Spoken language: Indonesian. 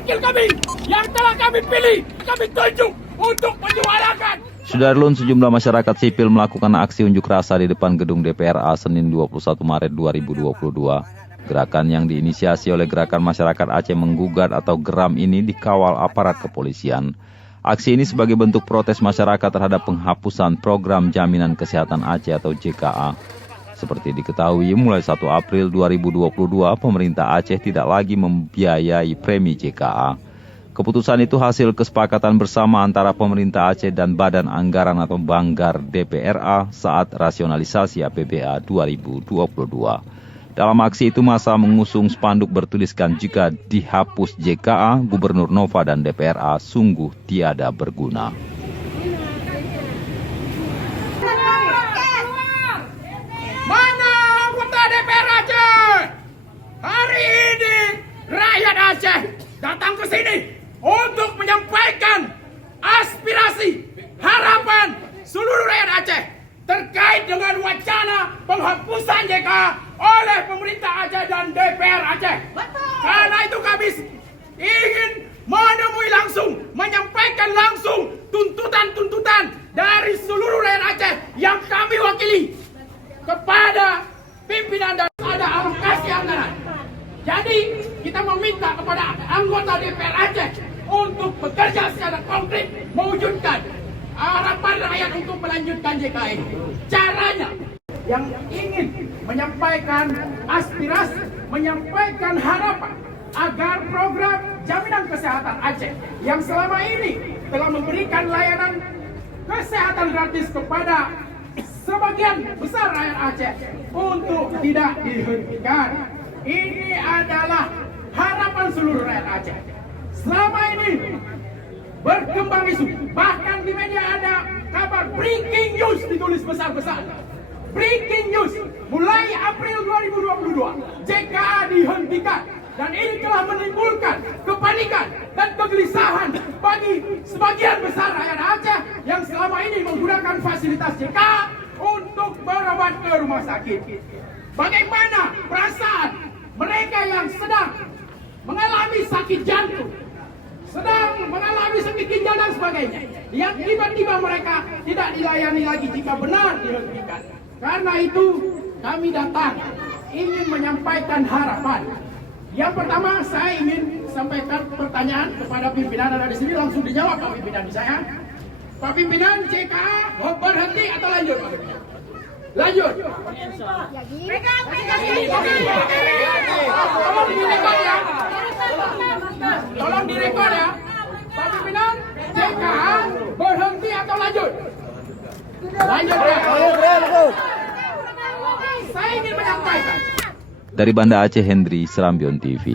wakil kami yang telah kami pilih, kami tunjuk untuk menyuarakan. Sudarlun, sejumlah masyarakat sipil melakukan aksi unjuk rasa di depan gedung DPRA Senin 21 Maret 2022. Gerakan yang diinisiasi oleh Gerakan Masyarakat Aceh Menggugat atau GERAM ini dikawal aparat kepolisian. Aksi ini sebagai bentuk protes masyarakat terhadap penghapusan program Jaminan Kesehatan Aceh atau JKA. Seperti diketahui, mulai 1 April 2022, pemerintah Aceh tidak lagi membiayai premi JKA. Keputusan itu hasil kesepakatan bersama antara pemerintah Aceh dan Badan Anggaran atau Banggar DPRA saat rasionalisasi APBA 2022. Dalam aksi itu massa mengusung spanduk bertuliskan jika dihapus JKA, Gubernur Nova dan DPRA sungguh tiada berguna. Mana anggota DPR Aceh? Hari ini rakyat Aceh datang ke sini untuk menyampaikan aspirasi, harapan seluruh rakyat Aceh terkait dengan wacana penghapusan JKA oleh pemerintah Aceh dan DPR Aceh. Betul. Karena itu kami ingin menemui langsung, menyampaikan langsung tuntutan-tuntutan dari seluruh rakyat Aceh yang kami wakili kepada pimpinan dan ada alokasi anggaran. Jadi kita meminta kepada anggota DPR Aceh untuk bekerja secara konkret mewujudkan harapan rakyat untuk melanjutkan JKA ini. Caranya yang ingin menyampaikan aspirasi, menyampaikan harapan agar program Jaminan Kesehatan Aceh yang selama ini telah memberikan layanan kesehatan gratis kepada sebagian besar rakyat Aceh untuk tidak dihentikan. Ini adalah harapan seluruh rakyat Aceh. Selama ini berkembang isu, bahkan di media ada kabar breaking news ditulis besar-besar. Breaking news, mulai April 2022, JKA dihentikan. Dan ini telah menimbulkan kepanikan dan kegelisahan bagi sebagian besar rakyat Aceh yang selama ini menggunakan fasilitas JKA untuk berobat ke rumah sakit. Bagaimana perasaan mereka yang sedang mengalami sakit jantung, sedang mengalami sakit ginjal dan sebagainya, yang tiba-tiba mereka tidak dilayani lagi jika benar dihentikan. Karena itu kami datang ingin menyampaikan harapan. Yang pertama saya ingin sampaikan pertanyaan kepada pimpinan ada di sini, langsung dijawab Pak Pimpinan saya. Pak Pimpinan, JKA berhenti atau lanjut Pak Pimpinan? Lanjut. Tolong direkod ya. Tolong direkod ya. Pak Pimpinan, JKA berhenti atau lanjut? Lanjut ya. Saya ingin menyampaikan. Dari Banda Aceh, Hendri, Serambion TV.